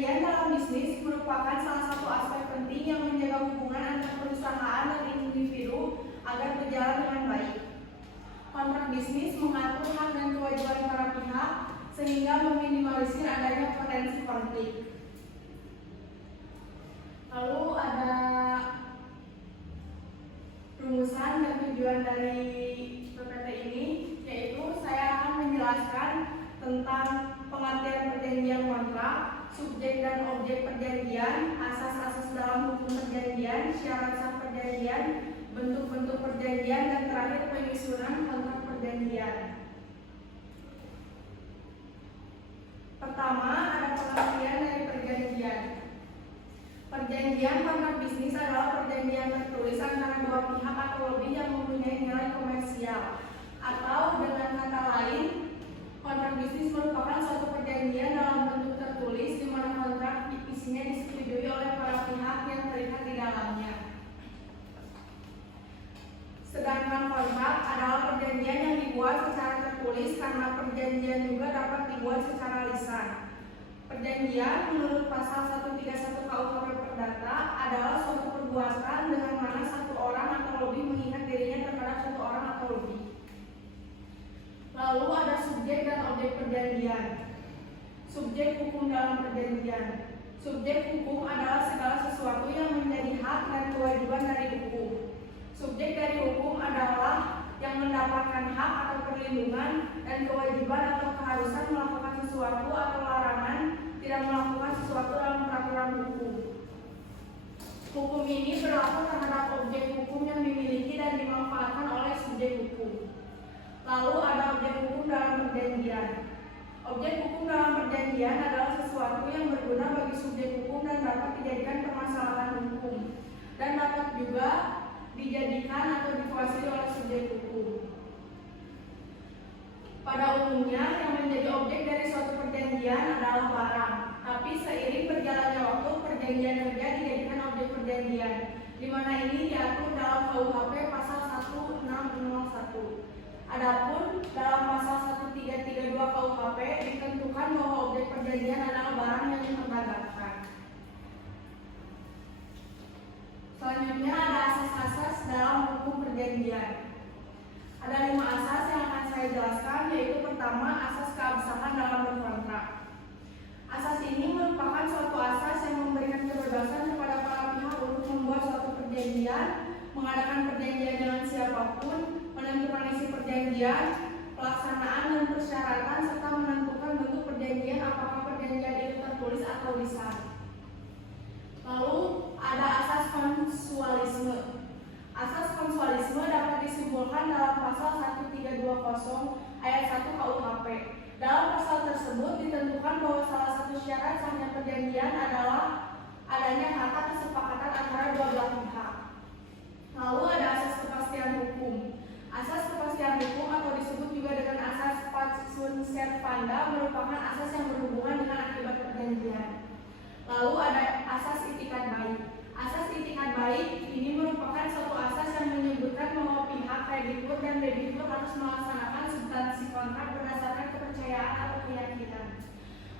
Perjanjian dalam bisnis merupakan salah satu aspek penting yang menjaga hubungan antara perusahaan dan individu agar berjalan dengan baik. Kontrak bisnis mengatur hak dan kewajiban para pihak sehingga meminimalisir adanya potensi konflik. Lalu ada rumusan dan tujuan dari PPT ini, yaitu saya akan menjelaskan tentang pengertian perjanjian kontrak, subjek dan objek perjanjian, asas-asas dalam hukum perjanjian, syarat sah perjanjian, bentuk-bentuk perjanjian, dan terakhir penyusunan kontrak perjanjian. Pertama, ada pengertian dari perjanjian. Perjanjian kontrak bisnis adalah perjanjian tertulis antara dua pihak atau lebih yang mempunyai nilai komersial. Atau dengan kata lain, kontrak bisnis merupakan suatu perjanjian dalam bentuk tertulis di mana kontrak isinya disetujui oleh para pihak yang terlibat di dalamnya. Sedangkan kontrak adalah perjanjian yang dibuat secara tertulis karena perjanjian juga dapat dibuat secara lisan. Perjanjian menurut pasal 131 KUHP Perdata adalah suatu perbuatan dengan mana satu orang atau lebih mengikat dirinya terhadap satu orang atau lebih. Lalu ada subjek dan objek perjanjian. Subjek hukum dalam perjanjian. Subjek hukum adalah segala sesuatu yang menjadi hak dan kewajiban dari hukum. Subjek dari hukum adalah yang mendapatkan hak atau perlindungan dan kewajiban atau keharusan melakukan sesuatu atau larangan tidak melakukan sesuatu dalam peraturan hukum. Hukum ini berlaku terhadap objek hukum yang dimiliki dan dimanfaatkan oleh subjek hukum. Lalu ada objek hukum dalam perjanjian. Objek hukum dalam perjanjian adalah sesuatu yang berguna bagi subjek hukum dan dapat dijadikan permasalahan hukum dan dapat juga dijadikan atau dikuasai oleh subjek hukum. Pada umumnya yang menjadi objek dari suatu perjanjian adalah barang, tapi seiring berjalannya waktu perjanjian kerja dijadikan objek perjanjian, di mana ini diatur dalam KUHP pasal 1601. Adapun dalam pasal 1332 KUHP ditentukan bahwa objek perjanjian adalah barang yang diperdagangkan. Selanjutnya ada asas-asas dalam hukum perjanjian. Ada 5 asas yang akan saya jelaskan, yaitu pertama, asas keabsahan dalam berkontrak. Asas ini merupakan suatu asas yang memberikan kebebasan kepada para pihak untuk membuat suatu perjanjian, mengadakan perjanjian dengan siapapun, menentukan isi perjanjian, pelaksanaan dan persyaratan, serta menentukan bentuk perjanjian apakah perjanjian itu tertulis atau lisan. Lalu ada asas konsualisme. Asas konsualisme dapat disimpulkan dalam pasal 1320 ayat 1 KUHP. Dalam pasal tersebut ditentukan bahwa salah satu syarat sahnya perjanjian adalah adanya kata kesepakatan antara dua belah pihak. Lalu ada asas kepastian hukum. Asas kepastian hukum atau disebut juga dengan asas patsun servanda merupakan asas yang berhubungan dengan akibat perjanjian. Lalu ada asas itikat baik. Asas itikat baik ini merupakan suatu asas yang menyebutkan bahwa pihak kreditur dan debitur harus melaksanakan substansi kontrak berdasarkan kepercayaan atau keyakinan.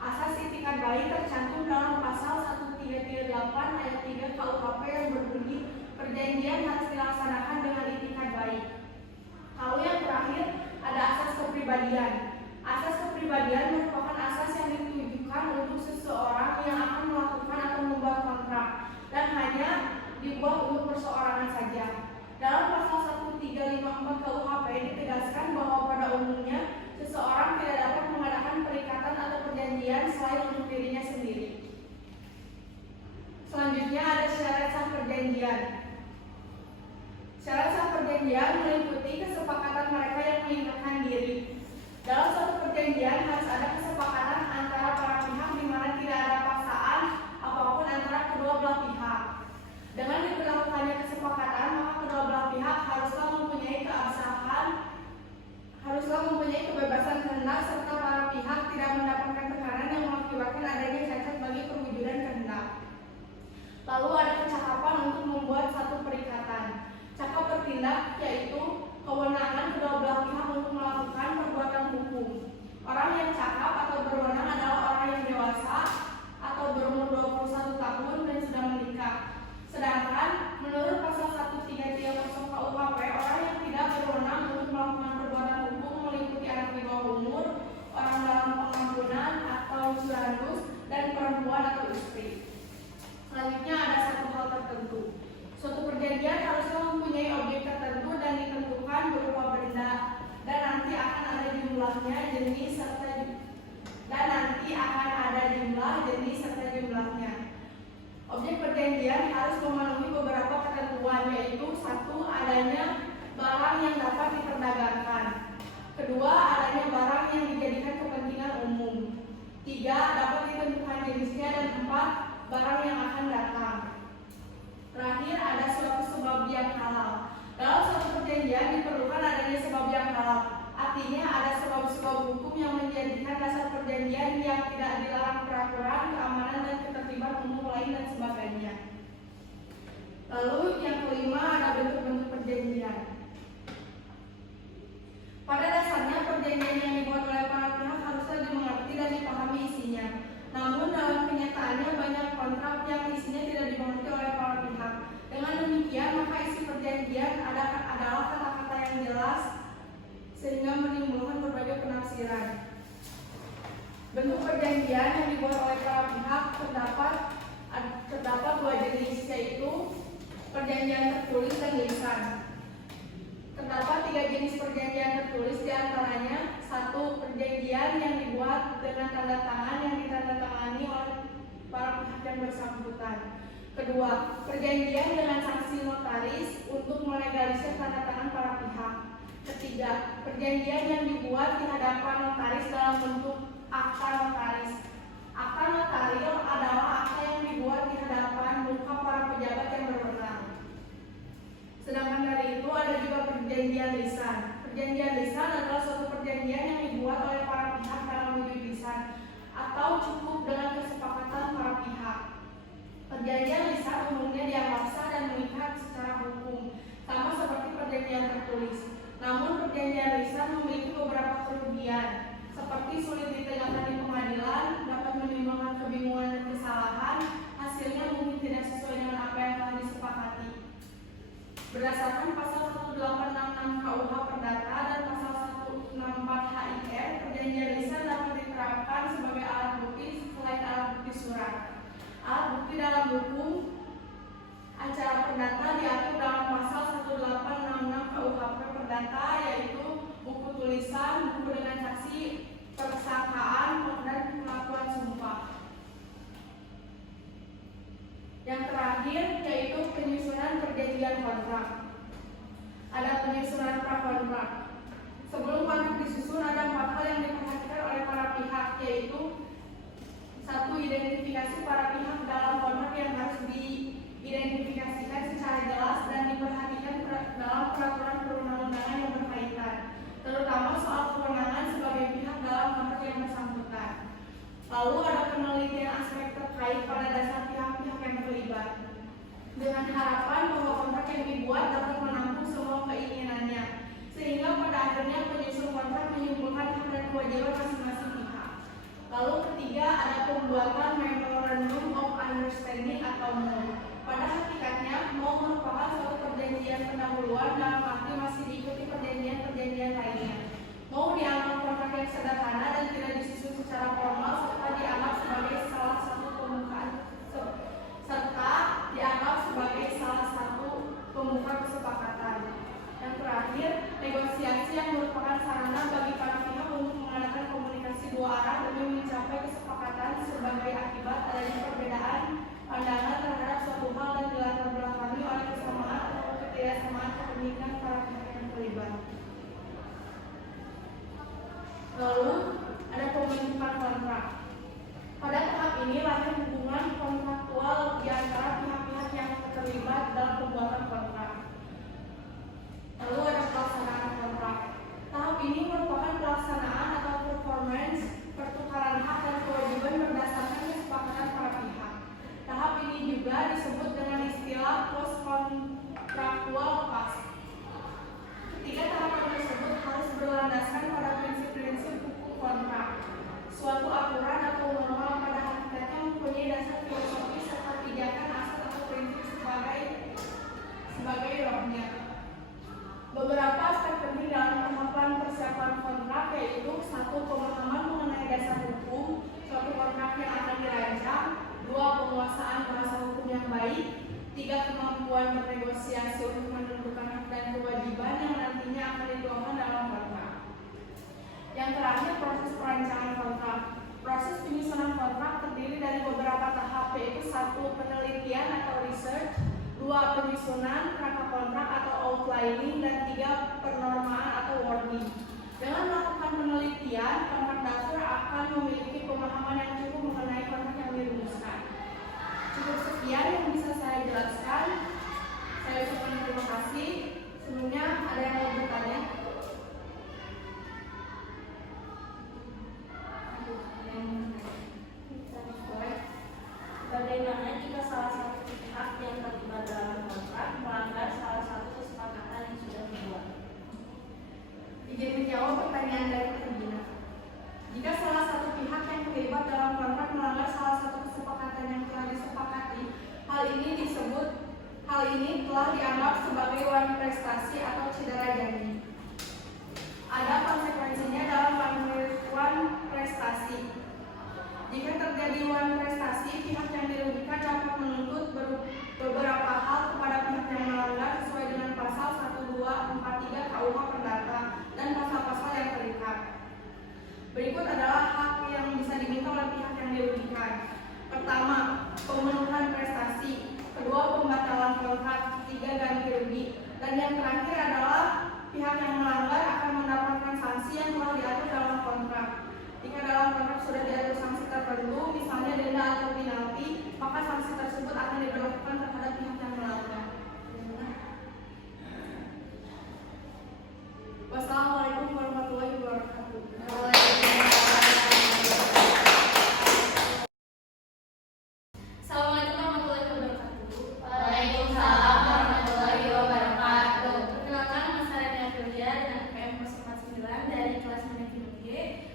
Asas itikat baik tercantum dalam pasal 1338 ayat 3 KUHP yang berbunyi perjanjian harus dilaksanakan dengan itikat baik. Lalu yang terakhir ada asas kepribadian. Asas kepribadian merupakan asas yang ditujukan untuk seseorang yang akan melakukan atau membuat kontrak dan hanya dibuat untuk perseorangan saja. Dalam pasal 1354 KUHP ditegaskan bahwa pada umumnya seseorang tidak dapat mengadakan perikatan atau perjanjian selain untuk dirinya sendiri. Selanjutnya ada syarat sah perjanjian. Syarat sah perjanjian meliputi kesepakatan mereka yang mengikatkan diri. Dalam suatu perjanjian harus ada kesepakatan antara para pihak di mana tidak ada paksaan apapun antara kedua belah pihak. Dengan diberlakukannya kesepakatan, maka kedua belah pihak haruslah mempunyai keabsahan, haruslah mempunyai kebebasan kehendak perjanjian yang tidak dilarang peraturan, keamanan dan ketertiban umum lain dan sebagainya. Lalu yang kelima ada bentuk-bentuk perjanjian. Pada dasarnya perjanjian yang dibuat oleh para pihak haruslah dimengerti dan dipahami isinya. Namun dalam kenyataannya banyak kontrak yang isinya tidak dimengerti oleh para pihak. Dengan demikian maka isi perjanjian adalah kata-kata yang jelas sehingga menimbulkan berbagai penafsiran. Bentuk perjanjian yang dibuat oleh para pihak terdapat dua jenis, yaitu perjanjian tertulis dan lisan. Terdapat tiga jenis perjanjian tertulis, diantaranya: satu, perjanjian yang dibuat dengan tanda tangan yang ditandatangani oleh para pihak yang bersangkutan. Kedua, perjanjian dengan saksi notaris untuk melegalisir tanda tangan para pihak. Ketiga, perjanjian yang dibuat di hadapan notaris dalam bentuk akta notaris. Akta notaril adalah akta yang dibuat di hadapan muka para pejabat yang berwenang. Sedangkan dari itu ada juga perjanjian lisan. Perjanjian lisan adalah suatu perjanjian yang dibuat oleh para pihak dalam wujud lisan atau cukup dengan kesepakatan para pihak. Perjanjian lisan umumnya dianggap sah dan mengikat secara hukum, sama seperti perjanjian tertulis. Namun perjanjian lisan memiliki beberapa kerugian, seperti sulit ditegakkan di pengadilan, dapat menimbulkan kebingungan dan kesalahan, hasilnya mungkin tidak sesuai dengan apa yang telah disepakati. Berdasarkan pasal 1866 KUH Perdata dan pasal 164 HIR, perjanjian lisan dapat diterapkan sebagai alat bukti selain alat bukti surat. Alat bukti dalam hukum acara perdata diatur dalam pasal 1866 KUHP Perdata, yaitu buku tulisan, buku dengan saksi, persangkaan, dan pengakuan sumpah. Yang terakhir yaitu penyusunan perjanjian kontrak. Ada penyusunan prakontrak. Sebelum kontrak disusun ada 4 hal yang diperhatikan oleh para pihak, yaitu: satu, identifikasi para pihak dalam kontrak yang harus diidentifikasikan secara jelas dan diperhatikan dalam peraturan perundang-undangan yang berkaitan, terutama soal kewenangan sebagai pihak dalam kontrak yang bersangkutan. Lalu ada penelitian aspek terkait pada dasar pihak-pihak yang terlibat, dengan harapan bahwa kontrak yang dibuat dapat menampung semua keinginannya, sehingga pada akhirnya penyusun kontrak menyimpulkan hak dan kewajiban masing-masing pihak. Lalu ketiga, ada pembuatan Memorandum of Understanding atau MOU. Pada hakikatnya, MOU merupakan suatu perjanjian pendahuluan dalam arti masih diikuti perjanjian-perjanjian lainnya. MOU dianggap kontrak yang sederhana dan tidak disusun secara formal serta dianggap sebagai salah satu pembuka kesepakatan. Yang terakhir, negosiasi yang merupakan sarana bagi para pihak untuk mengadakan komunikasi dua arah demi mencapai kesepakatan sebagai akibat adanya perbedaan pandangan terhadap suatu hal dan dilatar belakangi oleh kesamaan atau ketidaksamaan kepentingan para pihak yang terlibat. Lalu ada pembentukan kontrak. Pada tahap ini lahir hubungan kontraktual di antara pihak-pihak yang terlibat dalam pembuatan kontrak. Lalu ada pelaksanaan kontrak. Tahap ini merupakan pelaksanaan atau performance pertukaran hak dan kewajiban berdasarkan kesepakatan para pihak. Tahap ini juga disebut dengan istilah post kontraktual phase. Ketiga tahapan tersebut harus berlandaskan pada prinsip-prinsip hukum kontrak. Suatu aturan atau norma pada hakikatnya mempunyai dasar filosofis serta pijakan asas atau prinsip sebagai rohnya. Beberapa aspek penting dalam tahapan persiapan kontrak yaitu: satu, pemahaman mengenai dasar hukum suatu kontrak yang akan dirancang; dua, penguasaan bahasa hukum yang baik; tiga, kemampuan bernegosiasi untuk menentukan hak dan kewajiban yang nantinya akan dituangkan dalam kontrak. Yang terakhir, proses perancangan kontrak. Proses penyusunan kontrak terdiri dari beberapa tahap, yaitu: satu, penelitian atau research; dua, penyusunan kerangka kontrak atau outlining; dan tiga, penormaan atau wording. Dengan melakukan penelitian, kontraktor akan memiliki pemahaman yang cukup mengenai kontrak yang dirumuskan. Cukup sekian yang bisa saya jelaskan. Saya ucapkan terima kasih. Sebelumnya ada yang mau bertanya? Hal ini telah dianggap sebagai wan prestasi atau cedera janji. Ada konsekuensinya dalam wan prestasi. Jika terjadi wan prestasi, pihak yang dirugikan dapat menuntut beberapa hal kepada pihak yang melanggar sesuai dengan pasal 1243 KUH Perdata dan pasal-pasal yang terikat. Berikut adalah hak yang bisa diminta oleh pihak yang dirugikan. Pertama, pemenuhan prestasi. Kedua, pembatalan kontrak. Ketiga, ganti rugi. Dan yang terakhir adalah pihak yang melanggar akan mendapatkan sanksi yang telah diatur dalam kontrak. Jika dalam kontrak sudah diatur sanksi tertentu, misalnya denda atau penalti, maka sanksi tersebut akan diberlakukan terhadap pihak yang melanggar. Wassalamualaikum warahmatullahi wabarakatuh.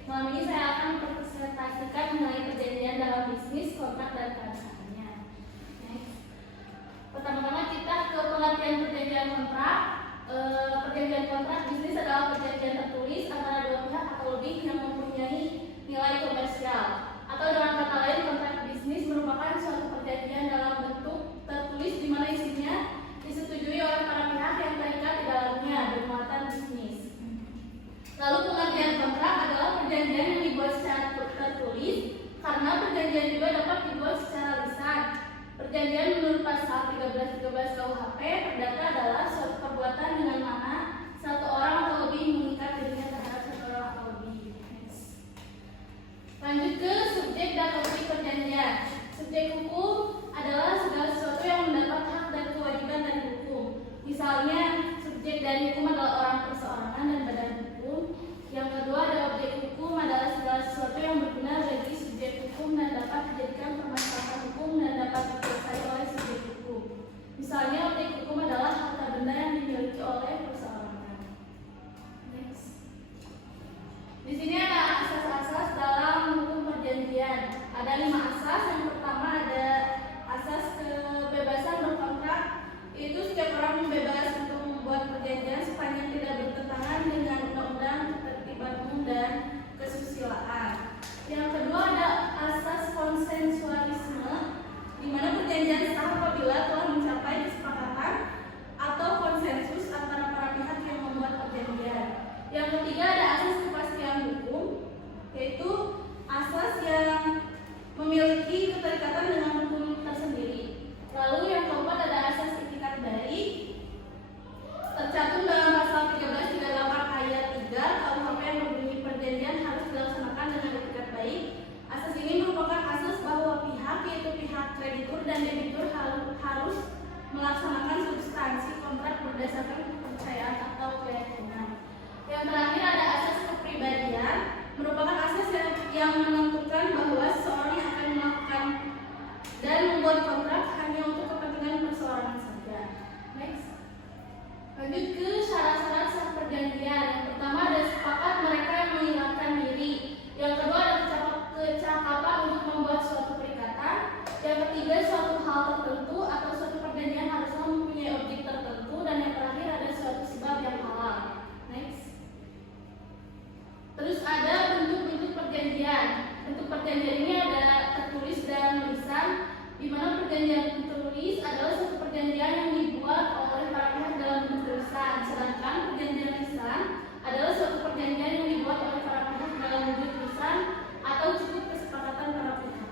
Malam ini saya akan mempresentasikan mengenai perjanjian dalam bisnis, kontrak, dan keabsahannya. Pertama-tama kita ke pengertian perjanjian kontrak. Perjanjian kontrak bisnis adalah perjanjian tertulis antara dua pihak atau lebih yang mempunyai nilai komersial. Atau dengan kata lain, kontrak bisnis merupakan suatu perjanjian dalam bentuk tertulis di mana isinya disetujui oleh para pihak yang terikat di dalamnya bermuatan bisnis. Lalu pengertian kontrak adalah perjanjian yang dibuat secara tertulis karena perjanjian juga dapat dibuat secara lisan. Perjanjian menurut pasal 1313 KUHP Perdata adalah suatu perbuatan dengan mana satu orang atau lebih mengikat dirinya terhadap satu orang atau lebih. Lanjut ke subjek dan objek perjanjian. Subjek hukum adalah segala sesuatu yang mendapat hak dan kewajiban dari hukum. Misalnya, subjek dari hukum adalah orang perseorangan dan badan hukum. Yang kedua ada objek hukum adalah segala sesuatu yang berguna bagi subjek hukum dan dapat dijadikan permasalahan hukum dan dapat diselesaikan oleh subjek hukum. Misalnya, objek hukum adalah harta benda yang dimiliki oleh perseorangan. Next. Di sini ada asas-asas dalam hukum perjanjian. Ada 5 asas. Yang pertama ada asas kebebasan berkontrak. Itu setiap orang bebas untuk membuat perjanjian sepanjang tidak bertentangan dengan undang-undang, ketertiban umum, dan kesusilaan. Yang kedua ada asas konsensualisme, di mana perjanjian sah apabila telah mencapai kesepakatan atau konsensus antara para pihak yang membuat perjanjian. Yang ketiga ada asas kepastian hukum, yaitu asas yang memiliki keterikatan dengan hukum tersendiri. Lalu yang keempat ada asas itikat baik, tercantum dalam pasal 1338 ayat 3 KUHP yang berbunyi perjanjian harus dilaksanakan dengan itikat baik. Asas ini merupakan asas bahwa pihak, yaitu pihak kreditur dan debitur, harus melaksanakan substansi kontrak berdasarkan kepercayaan atau keyakinan. Yang terakhir ada asas kepribadian, merupakan asas yang menentukan bahwa seseorang akan melakukan dan membuat kontrak hanya untuk kepentingan perseorangan saja. Next. Lanjut ke syarat-syarat sah perjanjian. Yang pertama ada sepakat mereka yang mengingatkan diri. Yang kedua ada kecakapan untuk membuat suatu perikatan. Yang ketiga suatu hal tertentu atau suatu perjanjian harusnya mempunyai objek tertentu. Dan yang terakhir ada suatu sebab yang halal. Next. Terus ada bentuk-bentuk perjanjian. Bentuk perjanjian ini ada tertulis dan lisan, di mana perjanjian tertulis adalah suatu perjanjian yang dibuat oleh para pihak dalam bentuk lisan, sedangkan perjanjian lisan adalah suatu perjanjian yang dibuat oleh para pihak dalam bentuk lisan atau cukup kesepakatan para pihak.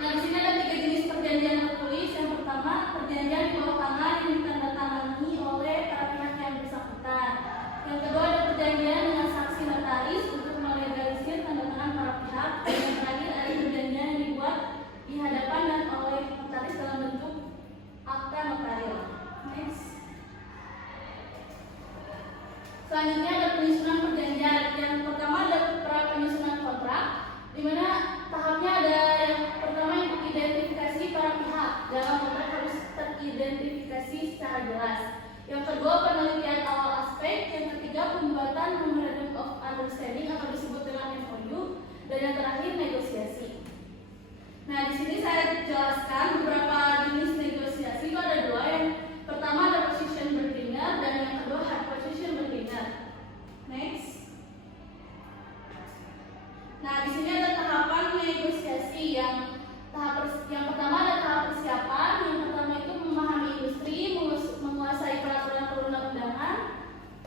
Nah, di sini ada 3 jenis perjanjian tertulis. Yang pertama, perjanjian di bawah tangan yang ditandatangani oleh para pihak yang bersangkutan. Yang kedua ada perjanjian dengan saksi notaris untuk melegalisir tanda tangan para pihak. Dan yang terakhir ada perjanjian yang dibuat di hadapan dan oleh notaris dalam bentuk akta notaril. Next. Selanjutnya ada penyusunan perjanjian. Yang pertama ada pra penyusunan kontrak, di mana tahapnya ada yang pertama yang identifikasi para pihak. Dalam kontrak harus teridentifikasi secara jelas. Yang kedua penelitian awal aspek. Yang ketiga pembuatan memorandum of understanding atau disebut dengan MOU. Dan yang terakhir negosiasi. Nah, di sini saya jelaskan beberapa Nah, di sini ada tahapan negosiasi yang pertama ada tahap persiapan. Yang pertama itu memahami industri, menguasai peraturan perundang-undangan.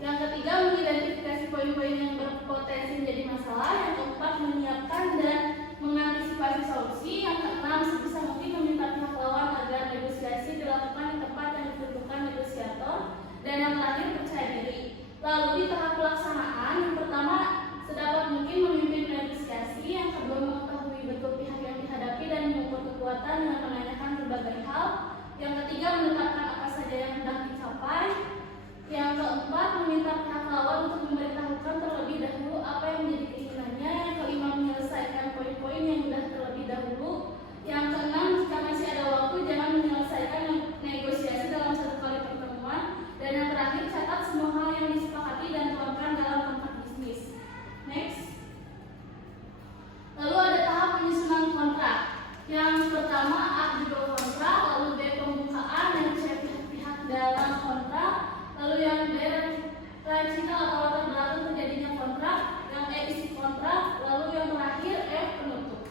Yang ketiga mengidentifikasi poin-poin yang berpotensi menjadi masalah. Yang keempat menyiapkan dan mengantisipasi solusi. Yang keenam sebisa mungkin meminta pihak lawan agar negosiasi dilakukan di tempat yang ditentukan negosiator. Dan yang terakhir percaya diri. Lalu di tahap pelaksanaan, yang pertama sedapat mungkin memimpin negosiasi. Yang kedua mengetahui betul pihak yang dihadapi dan mengukur kekuatan dengan menanyakan berbagai hal. Yang ketiga menetapkan apa saja yang hendak dicapai. Yang keempat meminta pihak lawan untuk memberitahukan terlebih dahulu apa yang menjadi keinginannya. Yang kelima menyelesaikan poin-poin yang sudah terlebih dahulu. Yang keenam jika masih ada waktu jangan menyelesaikan negosiasi dalam satu kali pertemuan. Dan yang terakhir catat semua hal yang disepakati dan tuangkan dalam kontrak bisnis. Next. Lalu ada tahap penyusunan kontrak. Yang pertama A judul kontrak, lalu B pembukaan dan C pihak-pihak dalam kontrak, lalu yang D recital atau latar belakang terjadinya kontrak, yang E isi kontrak, lalu yang terakhir F penutup.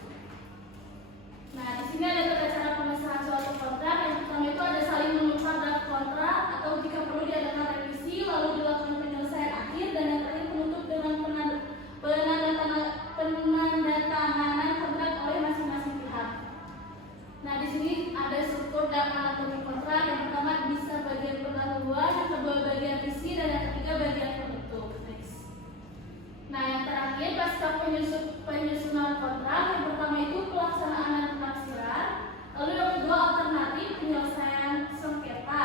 Nah, di sini ada tata cara pengesahan suatu kontrak. Yang pertama itu ada saling menukar draft kontrak atau jika perlu diadakan revisi, lalu dilakukan penyelesaian akhir, dan yang terakhir penutup dengan penandatanganan kontrak oleh masing-masing pihak. Nah, di sini ada struktur dan anatomi kontrak. Yang pertama bisa bagian pendahuluan, yang kedua bagian isi, dan yang ketiga bagian penutup. Next. Nah, yang terakhir pasca penyusunan kontrak, yang pertama itu pelaksanaan dan penafsiran, lalu yang kedua alternatif penyelesaian sengketa.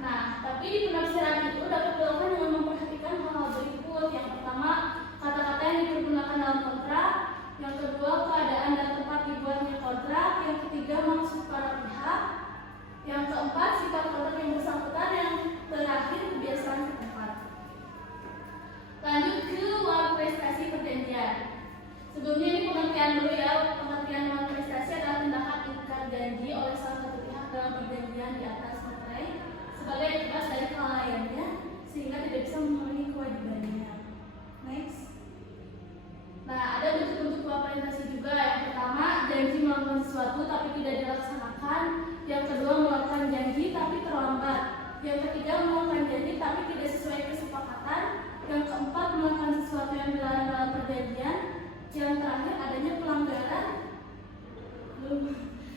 Nah, tapi di penafsiran itu dapat dilakukan dengan memperhatikan hal-hal berikut. Yang pertama, kata-kata yang digunakan dalam kontrak. Yang kedua, keadaan dan tempat dibuatnya kontrak. Yang ketiga, maksud para pihak. Yang keempat, sikap kontrak yang bersangkutan. Yang terakhir, kebiasaan setempat. Lanjut ke uang prestasi perjanjian. Sebelumnya ini pengertian dulu ya. Pengertian uang prestasi adalah tindakan ikat janji oleh salah satu pihak dalam perjanjian di atas materai sebagai ikhlas dari klien sehingga tidak bisa memenuhi kewajibannya. Next. Nah, ada bentuk-bentuk uang prestasi juga. Yang pertama, janji melakukan sesuatu tapi tidak dilaksanakan. Yang kedua, melakukan janji tapi terlambat. Yang ketiga, melakukan janji tapi tidak sesuai kesepakatan. Yang keempat, melakukan sesuatu yang dilarang dalam perjanjian. Yang terakhir, adanya pelanggaran.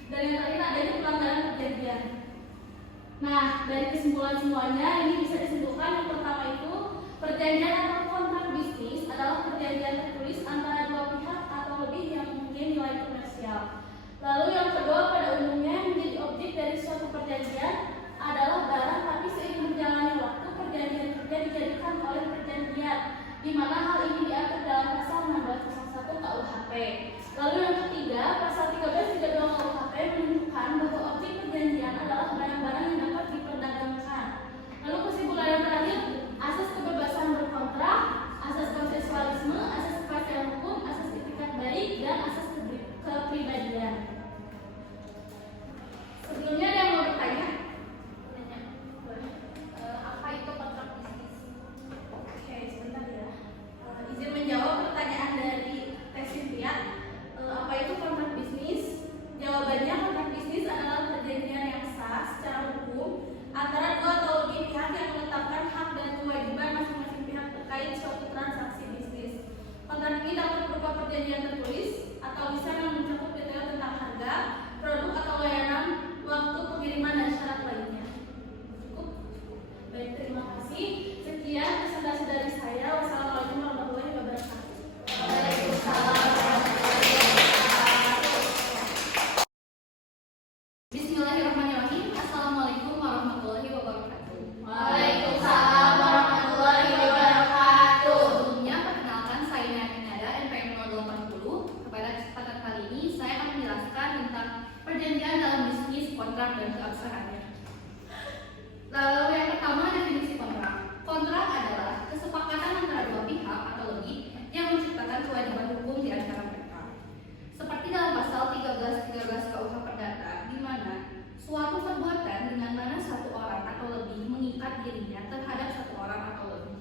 Dan yang terakhir, adanya pelanggaran perjanjian. Nah, dari kesimpulan semuanya, ini bisa disimpulkan. Yang pertama itu, perjanjian atau kontrak bisnis adalah perjanjian tertulis antara dua pihak atau lebih yang mempunyai nilai komersial. Lalu yang kedua, pada umumnya yang menjadi objek dari suatu perjanjian adalah barang, tapi seiring berjalannya waktu perjanjian kerja dijadikan oleh perjanjian, di mana hal ini diatur dalam pasal 1601 KUHP. Lalu yang ketiga, pasal 1332 KUHP menunjukkan bahwa objek perjanjian adalah barang-barang yang dapat diperdagangkan. Lalu kesimpulan yang terakhir, asas kebebasan berkontrak, asas konsensualisme, asas kepastian hukum, asas etikat baik, dan asas kepribadian. Sebelumnya ada yang mau bertanya? Apa itu kontrak bisnis? Oke, sebentar ya. Izin menjawab pertanyaan dari Tesintia. Apa itu kontrak bisnis? Jawabannya, kontrak bisnis adalah perjanjian yang sah secara hukum antara dua atau lebih pihak yang menetapkan hak dan kewajiban masing-masing pihak terkait suatu transaksi bisnis. Kontrak ini dapat berupa perjanjian tertulis atau bisa mencakup detail tentang harga, produk atau layanan, waktu pengiriman dan syarat lainnya. Cukup? Baik, terima kasih. Sekian presentasi dari saya. Wassalamualaikum warahmatullahi wabarakatuh. Waalaikumsalam. Bismillahirrahmanirrahim. Assalamualaikum warahmatullahi wabarakatuh. Waalaikumsalam warahmatullahi wabarakatuh. Sebelumnya perkenalkan saya Nada NPM 080. Pada kesempatan kali ini saya akan menjelaskan tentang perjanjian dalam bisnis, kontrak dan keabsahannya. Lalu yang pertama, definisi kontrak. Kontrak adalah kesepakatan antara dua pihak atau lebih yang menciptakan kewajiban hukum di antara mereka. Seperti dalam pasal 1313 KUH Perdata, di mana suatu perbuatan dengan mana satu orang atau lebih mengikat dirinya terhadap satu orang atau lebih.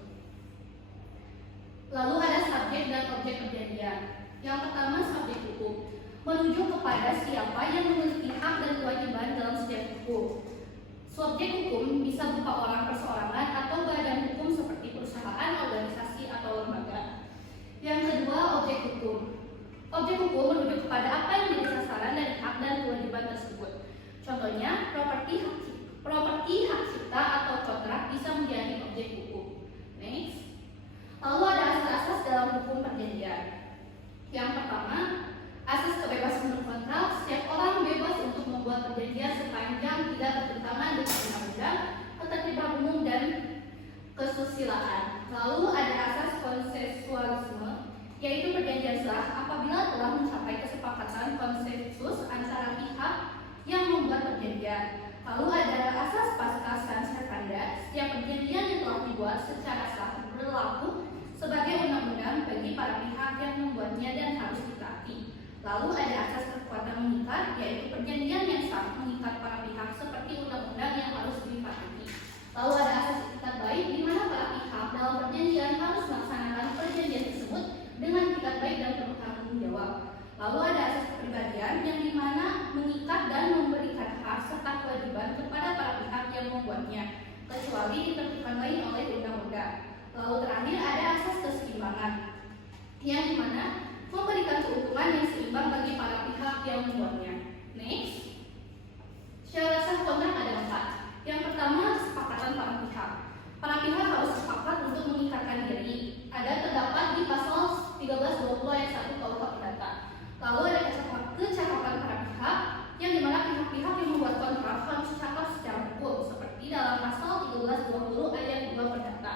Lalu ada subjek dan objek perjanjian. Yang pertama menuju kepada siapa yang memiliki hak dan kewajiban dalam setiap hukum. Subjek hukum bisa berupa orang perseorangan atau badan hukum seperti perusahaan, organisasi, atau lembaga. Yang kedua, objek hukum. Objek hukum merujuk kepada apa yang menjadi sasaran dari hak dan kewajiban tersebut. Contohnya, properti hak cipta atau kontrak bisa menjadi objek hukum. Next. Lalu ada asas-asas dalam hukum perjanjian. Yang pertama, asas kebebasan berkontrak. Setiap orang bebas untuk membuat perjanjian sepanjang tidak bertentangan dengan undang-undang, ketertiban umum, dan kesusilaan. Lalu ada asas konsensualisme, yaitu perjanjian sah apabila telah mencapai kesepakatan konsensus antara pihak yang membuat perjanjian. Lalu ada asas pasca serkanda. Setiap perjanjian yang telah dibuat secara sah berlaku sebagai undang-undang bagi para pihak yang membuatnya dan harus ditaati. Lalu ada asas kekuatan mengikat, yaitu perjanjian yang sah mengikat para pihak seperti undang-undang yang harus dipatuhi. Lalu ada asas ikat baik, di mana para pihak dalam perjanjian harus melaksanakan perjanjian tersebut dengan ikat baik dan bertanggung jawab. Lalu ada asas kepribadian, yang dimana mengikat dan memberikan hak serta kewajiban kepada para pihak yang membuatnya, kecuali ditentukan lain oleh undang-undang. Lalu terakhir ada asas keseimbangan, yang dimana memberikan keuntungan yang seimbang bagi para pihak yang membuatnya. Next. Syarat sah kontrak ada 4. Yang pertama, kesepakatan para pihak. Para pihak harus sepakat untuk mengikatkan diri. Ada terdapat di pasal 1320 ayat 1 KUH Perdata. Lalu ada kecakapan para pihak, yang dimana pihak-pihak yang membuat kontrak harus cakap secara hukum, seperti dalam pasal 1320 ayat 2 Perdata.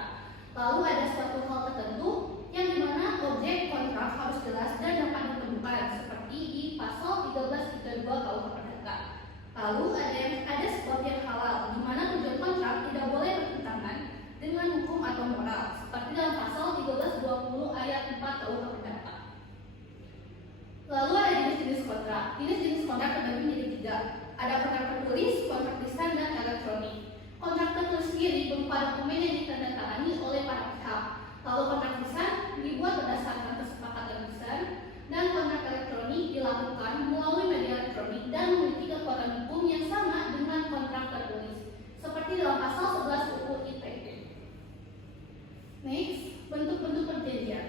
Lalu ada suatu hal tertentu, yang dimana objek kontrak harus jelas dan dapat ditemukan, seperti di pasal 1332 KUH Perdata. Lalu ada sebab yang halal, di mana tujuan kontrak tidak boleh bertentangan dengan hukum atau moral, seperti dalam pasal 1320 ayat 4 KUH Perdata. Lalu ada jenis-jenis kontrak. Jenis-jenis kontrak terbagi menjadi 3. Ada kontrak tertulis, kontrak lisan, dan elektronik. Kontrak tertulis sendiri berupa dokumen yang ditandatangani oleh para pihak. Lalu kontrak lisan dibuat berdasarkan kesepakatan lisan, dan kontrak elektronik dilakukan melalui media elektronik dan memiliki kekuatan hukum yang sama dengan kontrak tertulis, seperti dalam pasal 11 UU ITE. Next, bentuk-bentuk perjanjian.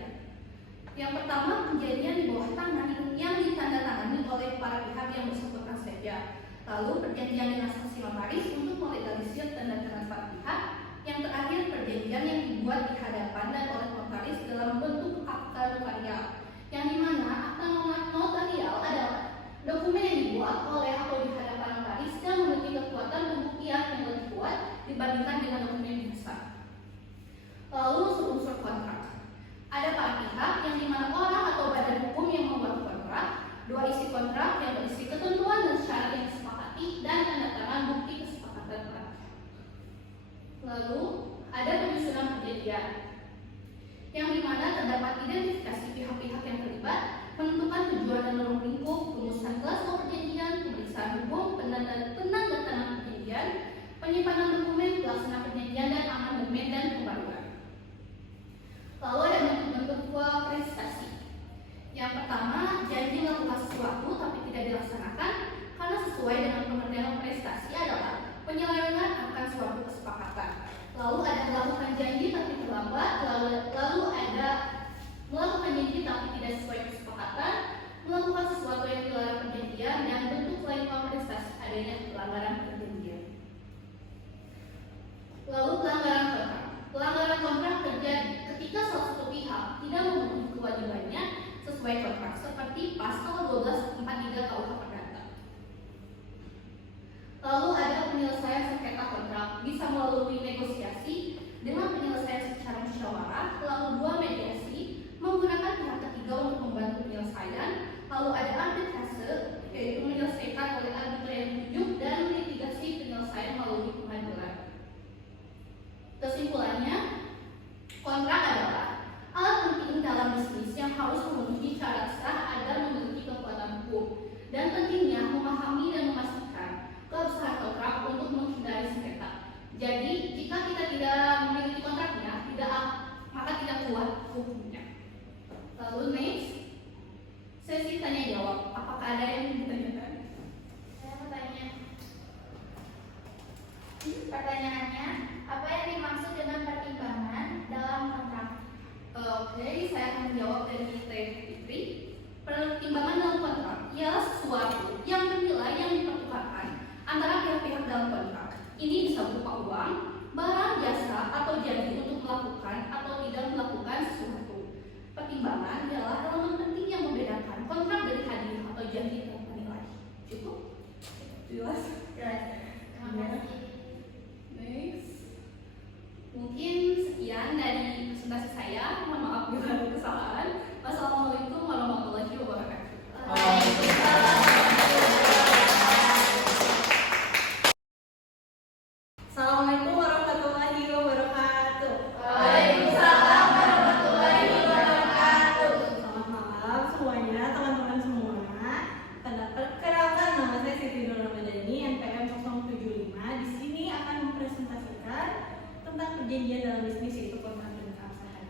Yang pertama, perjanjian di bawah tangan yang ditandatangani oleh para pihak yang bersangkutan saja. Lalu perjanjian dengan saksi notaris untuk melegalisir tanda tangan para pihak. Yang terakhir, perjanjian yang dibuat di hadapan dan oleh notaris dalam bentuk akta notarial, yang dimana akta notarial adalah dokumen yang dibuat oleh atau di hadapan notaris dan memiliki kekuatan pembuktian yang lebih kuat dibandingkan dengan dokumen biasa. Lalu unsur kontrak. Ada para pihak, yang dimana orang atau badan hukum yang membuat kontrak, 2 isi kontrak yang berisi ketentuan dan syarat yang disepakati, dan tanda tangan bukti kesepakatan para pihak. Lalu ada penyusunan perjanjian, yang dimana terdapat identifikasi pihak-pihak yang terlibat, menentukan tujuan dan ruang lingkup, rumusan kelas perjanjian, pemeriksaan hukum, penandatanganan perjanjian, penyimpanan dokumen, pelaksanaan perjanjian, dan amandemen dan pembaruan. Lalu ada bentuk-bentuk prestasi. Yang pertama, janji melakukan sesuatu tapi tidak dilaksanakan karena sesuai dengan pengertian prestasi adalah penyelewengan akan suatu kesepakatan. Lalu ada melakukan janji tapi terlambat. Lalu ada melakukan janji tapi tidak sesuai kesepakatan, melakukan sesuatu yang dilarang perjanjian, dan bentuk lain prestasi adanya pelanggaran perjanjian. Lalu pelanggaran kontrak. Pelanggaran kontrak terjadi ketika salah satu pihak tidak memenuhi kewajibannya sesuai kontrak. saya Fitri. Pertimbangan dalam kontrak ialah sesuatu yang bernilai yang dipertukarkan antara pihak-pihak dalam kontrak. Ini bisa berupa uang, barang, jasa, atau janji untuk melakukan atau tidak melakukan sesuatu. Pertimbangan adalah elemen penting yang membedakan kontrak dari hadiah atau janji tanpa nilai. Cukup? Jelas? Terima kasih. Next. Mungkin sekian dari presentasi saya. Mohon maaf bila ada kesalahan. Wassalamualaikum warahmatullahi wabarakatuh. Assalamualaikum warahmatullahi wabarakatuh. Waalaikumsalam warahmatullahi wabarakatuh. Selamat malam semuanya, teman-teman semua. Perkenalkan, nama saya Siti Nur Ramadhani, NPM 075. Di sini akan mempresentasikan tentang perjanjian dalam bisnis, yaitu kontrak dan keabsahan.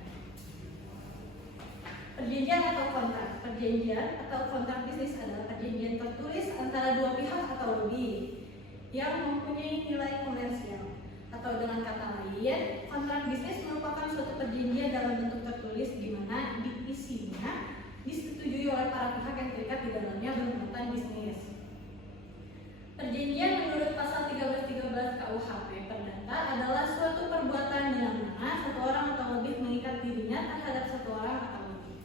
Perjanjian atau kontrak. Perjanjian atau kontrak bisnis adalah perjanjian tertulis antara dua pihak atau lebih yang mempunyai nilai komersial. Atau dengan kata lain, kontrak bisnis merupakan suatu perjanjian dalam bentuk tertulis di mana isinya disetujui oleh para pihak yang terikat di dalamnya bermuatan bisnis. Perjanjian menurut pasal 1313 KUHP Perdata adalah suatu perbuatan dengan mana satu orang atau lebih mengikat dirinya terhadap satu orang atau lebih.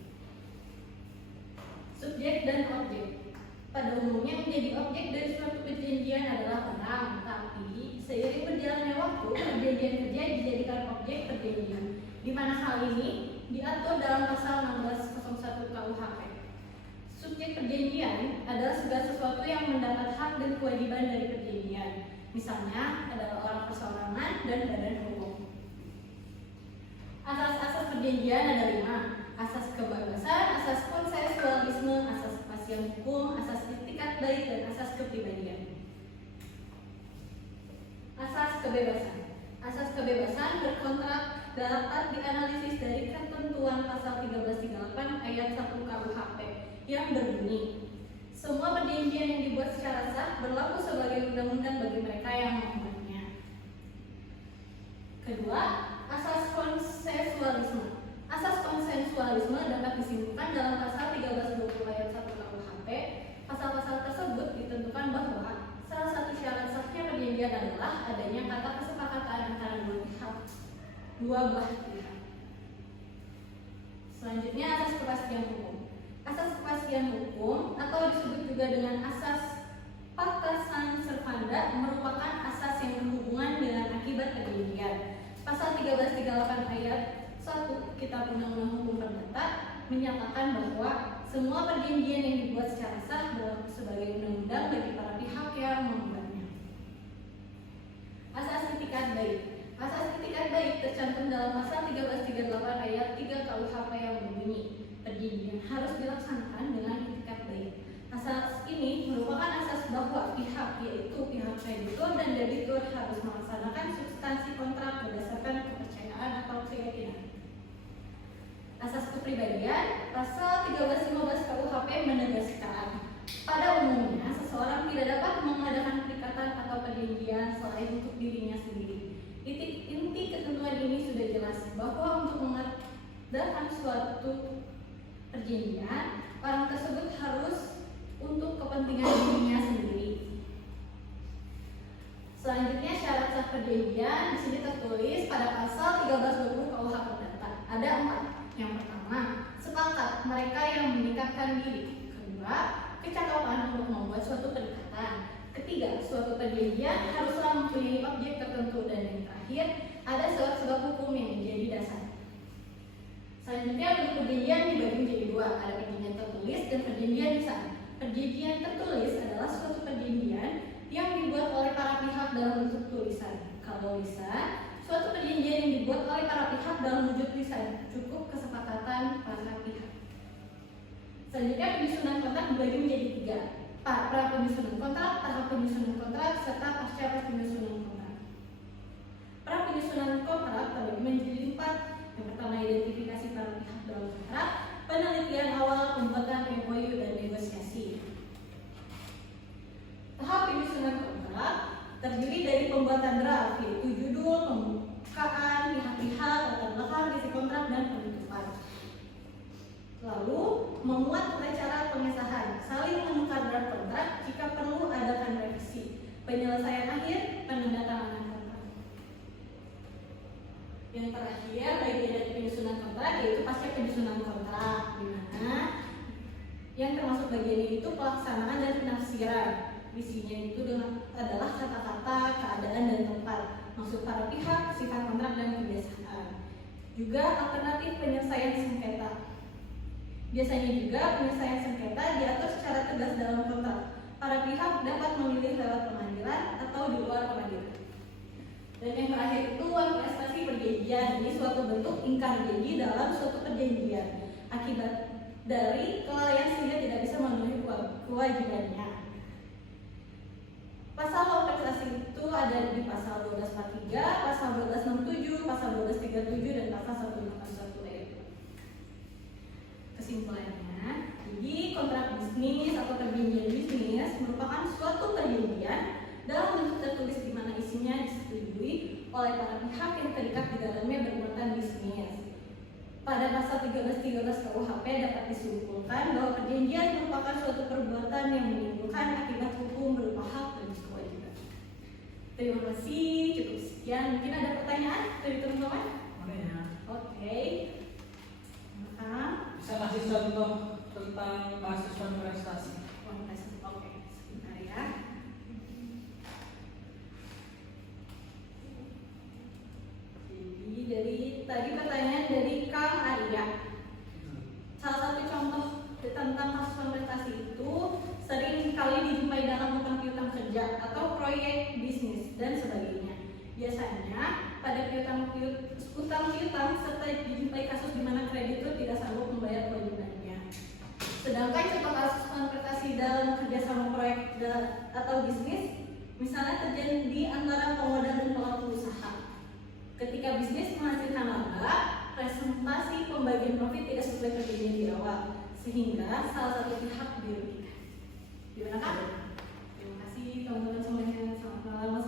Subjek dan objek. Pada umumnya menjadi objek dari suatu perjanjian adalah barang, tapi seiring berjalannya waktu, perjanjian kerja dijadikan objek perjanjian, di mana hal ini diatur dalam pasal 1601 KUHP. Subjek perjanjian adalah segala sesuatu yang mendapat hak dan kewajiban dari perjanjian. Misalnya adalah orang perseorangan dan badan hukum. Asas-asas perjanjian ada 5. Asas kebebasan, asas konsensualisme, asas kepastian hukum, asas itikat baik, dan asas kepribadian. Asas kebebasan. Asas kebebasan berkontrak dapat dianalisis dari ketentuan pasal 1338 ayat 1 KUHP yang berbunyi, semua perjanjian yang dibuat secara sah berlaku sebagai undang-undang bagi mereka yang membuatnya. Kedua, asas konsensualisme. Asas konsensualisme dapat disimpulkan dalam pasal 1320 ayat 1 KUHP. Pasal-pasal tersebut ditentukan bahwa salah satu syarat sahnya perjanjian adalah adanya kata kesepakatan antara dua belah pihak. Selanjutnya, asas kepastian hukum. Asas kepastian hukum atau disebut juga dengan asas pacta servanda merupakan asas yang berhubungan dengan akibat perjanjian. Pasal 1338 ayat 1 Kitab Undang-Undang Hukum Perdata menyatakan bahwa semua perjanjian yang dibuat secara sah berlaku sebagai undang-undang bagi para pihak yang membuatnya. Asas itikat baik. Asas itikat baik tercantum dalam pasal 1338 ayat 3 KUHP yang berbunyi, perjanjian harus dilaksanakan dengan itikat baik. Asas ini merupakan asas bahwa pihak, yaitu pihak kreditur dan debitur, harus melaksanakan substansi kontrak berdasarkan kepercayaan atau keyakinan. Asas kepribadian, pasal 1315 KUHP menegaskan, pada umumnya seseorang tidak dapat mengadakan perikatan atau perjanjian selain untuk dirinya sendiri. Inti ketentuan ini sudah jelas bahwa untuk mengadakan suatu perjanjian, orang tersebut harus untuk kepentingan dirinya sendiri. Selanjutnya, syarat sah perjanjian di sini tertulis pada pasal 1320 KUH Perdata. Ada 4. Yang pertama, sepakat mereka yang menikahkan diri. Kedua, kecakapan untuk membuat suatu perikatan. Ketiga, suatu perjanjian haruslah mempunyai objek tertentu. Dan yang terakhir, ada sebab-sebab hukum yang menjadi dasar. Selanjutnya, bentuk perjanjian dibagi menjadi 2. Ada perjanjian tertulis dan perjanjian lisan. Perjanjian tertulis adalah suatu perjanjian yang dibuat oleh para pihak dalam bentuk tulisan. Kalau lisan, suatu perjanjian yang dibuat oleh para pihak dalam wujud lisan, cukup kesepakatan para pihak. Selanjutnya, penyusunan kontrak dibagi menjadi 3. Pra penyusunan kontrak, tahap penyusunan kontrak, serta pasca penyusunan kontrak. Pra penyusunan kontrak terbagi menjadi 4. Yang pertama, identifikasi para pihak dalam kontrak, penelitian awal, pembuatan MOU dan negosiasi. Tahap penyusunan kontrak terdiri dari pembuatan draft, yaitu judul, pembukaan, pihak-pihak, latar belakang, isi kontrak, dan penutupan. Lalu memuat tata cara pengesahan, saling menukar draft kontrak jika perlu adakan revisi, penyelesaian akhir, penandatanganan kontrak. Yang terakhir bagian dari penyusunan kontrak yaitu pasca penyusunan kontrak, di mana yang termasuk bagian ini itu pelaksanaan dan penafsiran. Isinya itu adalah kata-kata, keadaan dan tempat, maksud para pihak, sifat kontrak dan kebiasaan. Juga alternatif penyelesaian sengketa. Biasanya juga penyelesaian sengketa diatur secara tegas dalam kontrak. Para pihak dapat memilih lewat pengadilan atau di luar pengadilan. Dan yang terakhir itu uang prestasi perjanjian. Ini suatu bentuk ingkar janji dalam suatu perjanjian akibat dari kelalaian sehingga tidak bisa memenuhi kewajibannya. Pasal uang prestasi itu ada di pasal 1243, pasal 1267, pasal 1237 dan pasal 181 ayat 2. Kesimpulannya, jadi kontrak bisnis atau perjanjian bisnis merupakan suatu perjanjian dalam bentuk tertulis di mana isinya disetujui oleh para pihak yang terikat di dalamnya bermuatan bisnis. Pada pasal 1313 KUHP dapat disimpulkan bahwa perjanjian merupakan suatu perbuatan yang menimbulkan akibat hukum berupa hak dan kewajiban. Terima kasih, cukup sekian. Mungkin ada pertanyaan dari teman-teman? Oke. Maka Bisa kasih contoh tentang mahasiswa prestasi. Oke, sebentar ya. Jadi dari tadi pertanyaan dari Kang Arya. Salah satu contoh tentang kasus prestasi itu sering kali dijumpai dalam hutang piutang kerja atau proyek bisnis dan sebagainya. Biasanya pada utang piutang serta dijumpai kasus di mana kreditur tidak sanggup membayar kewajibannya. Sedangkan contoh kasus konvertasi dalam kerjasama proyek atau bisnis misalnya terjadi antara pemodal dan pelaku usaha. Ketika bisnis menghasilkan laba, presentasi pembagian profit tidak sesuai perjanjian di awal, sehingga salah satu pihak dirugikan. Gimana kan? Terima kasih teman-teman semuanya. Selamat malam.